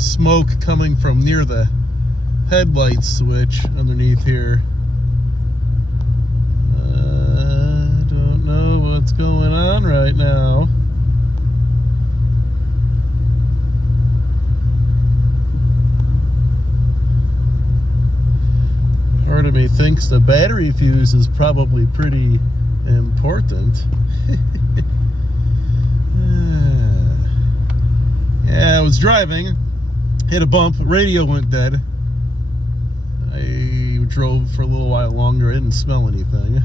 smoke coming from near the headlight switch underneath here. I don't know what's going on right now. Part of me thinks the battery fuse is probably pretty important. Yeah, I was driving, hit a bump, radio went dead. I drove for a little while longer, I didn't smell anything.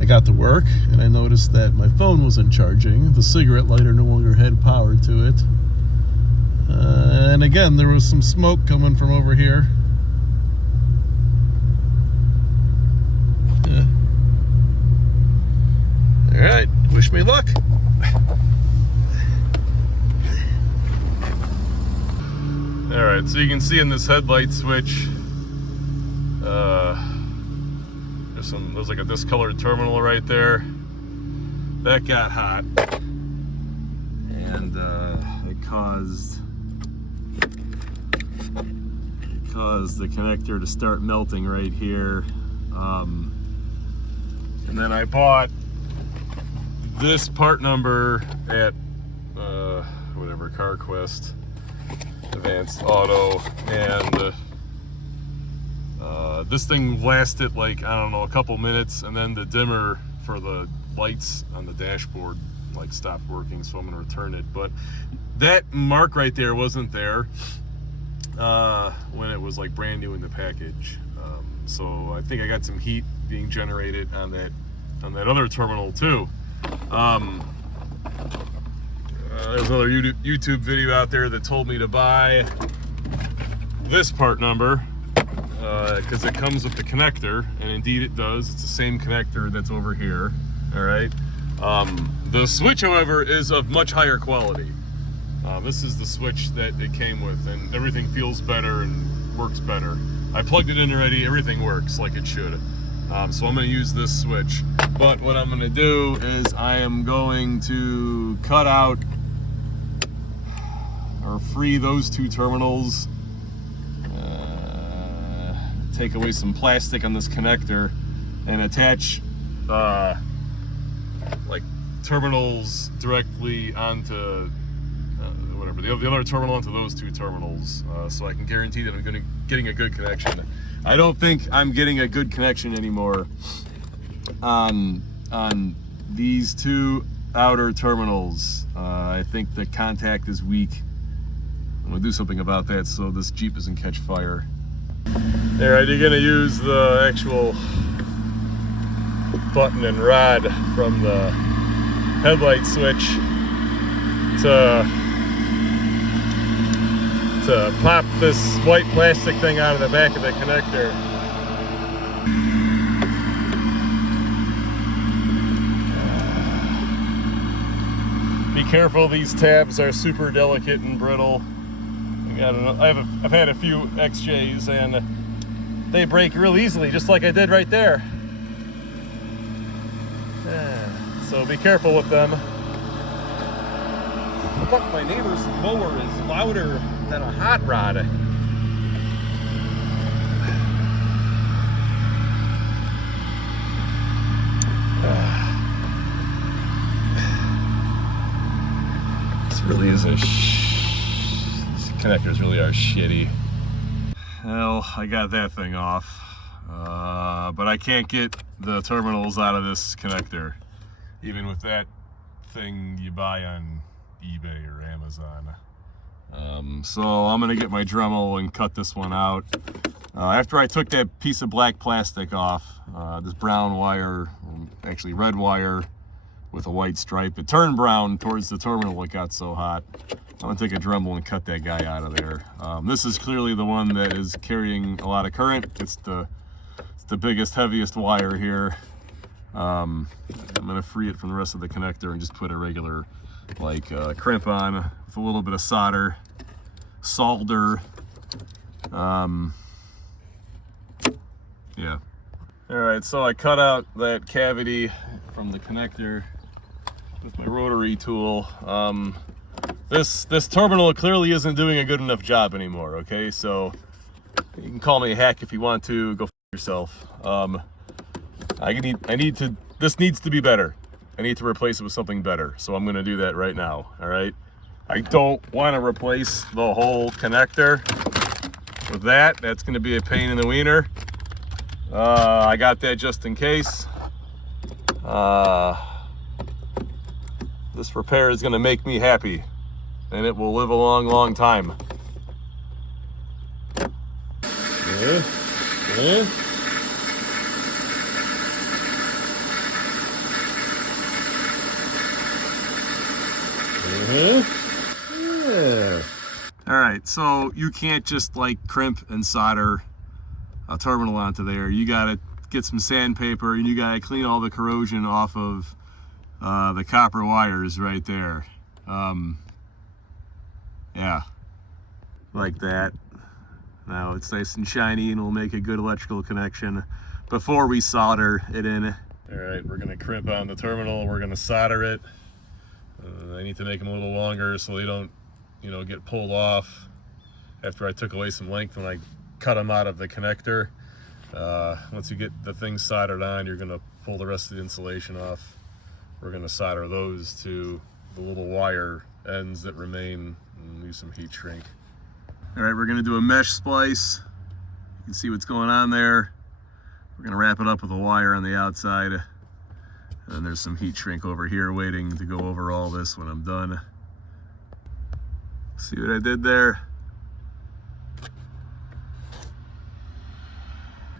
I got to work and I noticed that my phone wasn't charging. The cigarette lighter no longer had power to it. And again, there was some smoke coming from over here. All right, wish me luck. All right, so you can see in this headlight switch, there's like a discolored terminal right there. That got hot, and it caused the connector to start melting right here. And then I bought this part number at whatever, CarQuest, Advanced Auto, and this thing lasted like, I don't know, a couple minutes, and then the dimmer for the lights on the dashboard like stopped working, so I'm gonna return it. But that mark right there wasn't there when it was like brand new in the package. So I think I got some heat being generated on that other terminal too. There's another YouTube video out there that told me to buy this part number because it comes with the connector, and indeed it does. It's the same connector that's over here. All right. The switch, however, is of much higher quality. This is the switch that it came with, and everything feels better and works better. I plugged it in already. Everything works like it should. So I'm going to use this switch. But what I'm going to do is I am going to cut out or free those two terminals, take away some plastic on this connector, and attach like terminals directly onto whatever the other terminal onto those two terminals, so I can guarantee that I'm getting a good connection. I don't think I'm getting a good connection anymore on these two outer terminals. I think the contact is weak. I'm gonna do something about that so this Jeep doesn't catch fire. All right, you're gonna use the actual button and rod from the headlight switch to pop this white plastic thing out of the back of the connector. Be careful, these tabs are super delicate and brittle. I've had a few XJs and they break real easily, just like I did right there. So be careful with them. Fuck, my neighbor's mower is louder than a hot rod. This really is these connectors really are shitty. Well, I got that thing off, but I can't get the terminals out of this connector, even with that thing you buy on eBay or Amazon. So I'm gonna get my Dremel and cut this one out. After I took that piece of black plastic off, this brown wire, actually red wire with a white stripe, it turned brown towards the terminal. It got so hot. I'm gonna take a Dremel and cut that guy out of there. This is clearly the one that is carrying a lot of current. It's the biggest, heaviest wire here. I'm gonna free it from the rest of the connector and just put a regular like crimp on with a little bit of solder. Yeah. All right, so I cut out that cavity from the connector with my rotary tool. this terminal clearly isn't doing a good enough job anymore, okay? So you can call me a hack if you want to, go f yourself. This needs to be better. I need to replace it with something better, so I'm gonna do that right now, all right? I don't wanna replace the whole connector with that. That's gonna be a pain in the wiener. I got that just in case. This repair is gonna make me happy, and it will live a long, long time. Yeah. All right, so you can't just like crimp and solder a terminal onto there. You gotta get some sandpaper and you gotta clean all the corrosion off of the copper wires right there. Yeah, like that. Now it's nice and shiny and we'll make a good electrical connection before we solder it in. All right, we're gonna crimp on the terminal, we're gonna solder it. I need to make them a little longer so they don't, get pulled off after I took away some length when I cut them out of the connector. Once you get the thing soldered on, you're gonna pull the rest of the insulation off. We're gonna solder those to the little wire ends that remain and use some heat shrink. All right, we're gonna do a mesh splice. You can see what's going on there. We're gonna wrap it up with a wire on the outside. And there's some heat shrink over here waiting to go over all this when I'm done. See what I did there?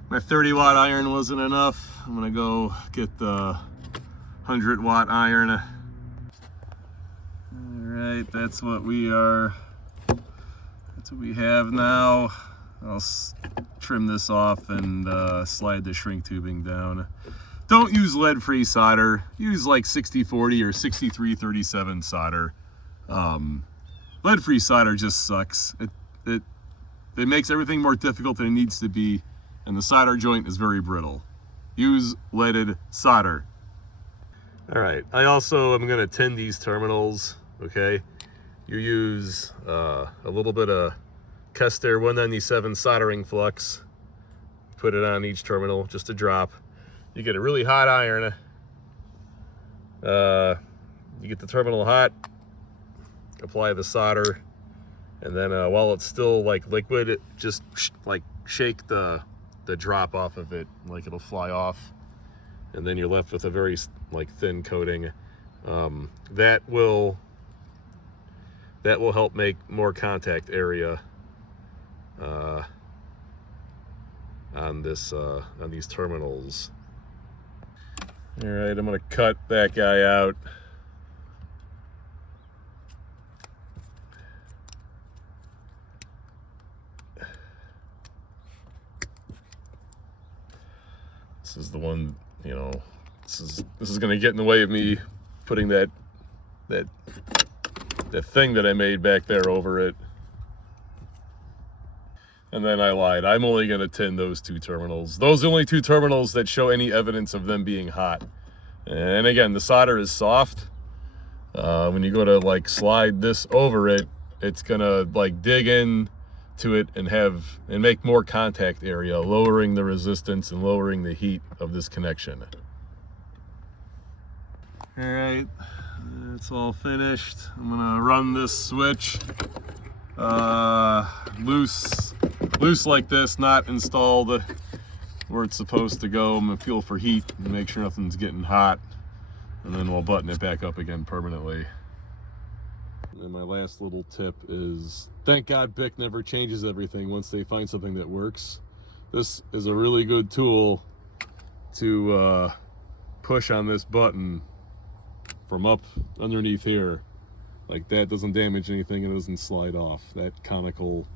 My 30-watt iron wasn't enough. I'm gonna go get the 100-watt iron. All right, that's what we have now. I'll trim this off and slide the shrink tubing down. Don't use lead-free solder. Use like 60-40 or 63-37 solder. Lead-free solder just sucks. It makes everything more difficult than it needs to be, and the solder joint is very brittle. Use leaded solder. All right, I also am gonna tin these terminals, okay? You use a little bit of Chrysler 197 soldering flux. Put it on each terminal, just a drop. You get a really hot iron. You get the terminal hot, apply the solder, and then while it's still like liquid, just like shake the drop off of it, like it'll fly off, and then you're left with a very like thin coating. That will help make more contact area on these terminals. All right, I'm gonna cut that guy out. This is the one, this is gonna get in the way of me putting that thing that I made back there over it. And then I lied. I'm only gonna tin those two terminals. Those are the only two terminals that show any evidence of them being hot. And again, the solder is soft. When you go to like slide this over it, it's gonna like dig in to it and make more contact area, lowering the resistance and lowering the heat of this connection. All right, it's all finished. I'm gonna run this switch loose like this, not installed where it's supposed to go. I'm gonna feel for heat and make sure nothing's getting hot, and then we'll button it back up again permanently. And my last little tip is, thank God Bic never changes everything once they find something that works. This is a really good tool to push on this button from up underneath here. Like that doesn't damage anything and it doesn't slide off. That concave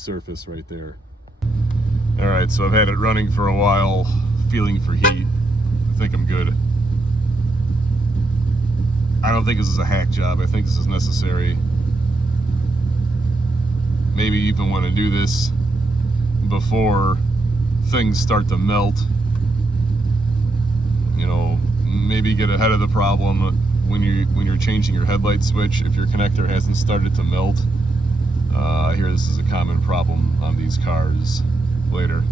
surface right there. All right, so I've had it running for a while, feeling for heat. I think I'm good. I don't think this is a hack job. I think this is necessary. Maybe you even want to do this before things start to melt. Maybe get ahead of the problem when you're changing your headlight switch, if your connector hasn't started to melt. I hear this is a common problem on these cars later.